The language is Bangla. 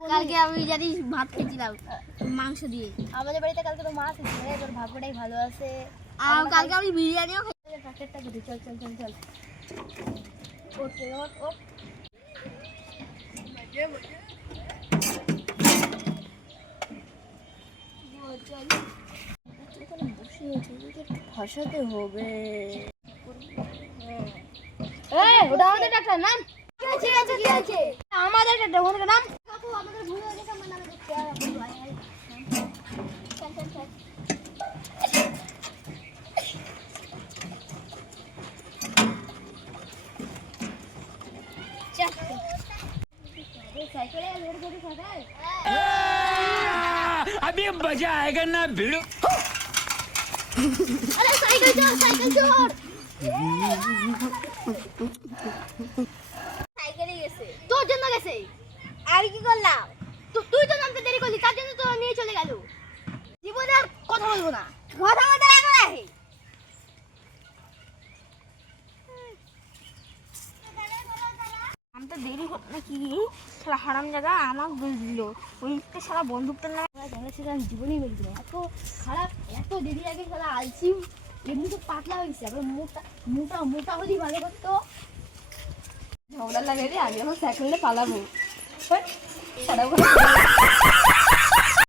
কালকে আমি জানিস ভাত খেয়েছিলাম মাংস দিয়ে। আমাদের বাড়িতে কালকে তো মাছ হয়েছিল, এবার ভাগ্যটাই ভালো আছে। আর কালকে আমি বিরিয়ানিও চল চল চল চল ওকে ওট ফসাতে হবে। ওটা আমাদের ডাক্তার নাম ঠিক আছে ঠিক আছে আমাদের ডাক্তার ওখানে নাম কাকু আমাদের ভুল হয়ে গেছে, আমার নামে দেখতে আর চল চল চল साइकिल है लोड करी साइकिल अभी मजा आएगा ना भिड़ो। अरे साइकिल छोड़ साइकिल গেছে তোর জন্য গেছে। আমি কি করলাম? তুই তো নামতে দেরি করলি, তার জন্য তো নিয়ে চলে গেল। জীবনে আর কথা বলবো না। কথা বলতে রাখো রাখি নামতে দেরি হলো নাকি সারা হারাম জায়গা আমাকে বুঝলো ওইটা সারা বন্ধুত্বের না আমি জীবনেই মেরেছিল এত খারাপ, এত দেরি আগে সারা আলসি, এমনি তো পাতলা হয়েছে, আবার মোটা মোটা মোটা হলেই ভালো করতো। ঝগড়া লাগে রে, আগে আমার সাইকেলে পালাবো সারা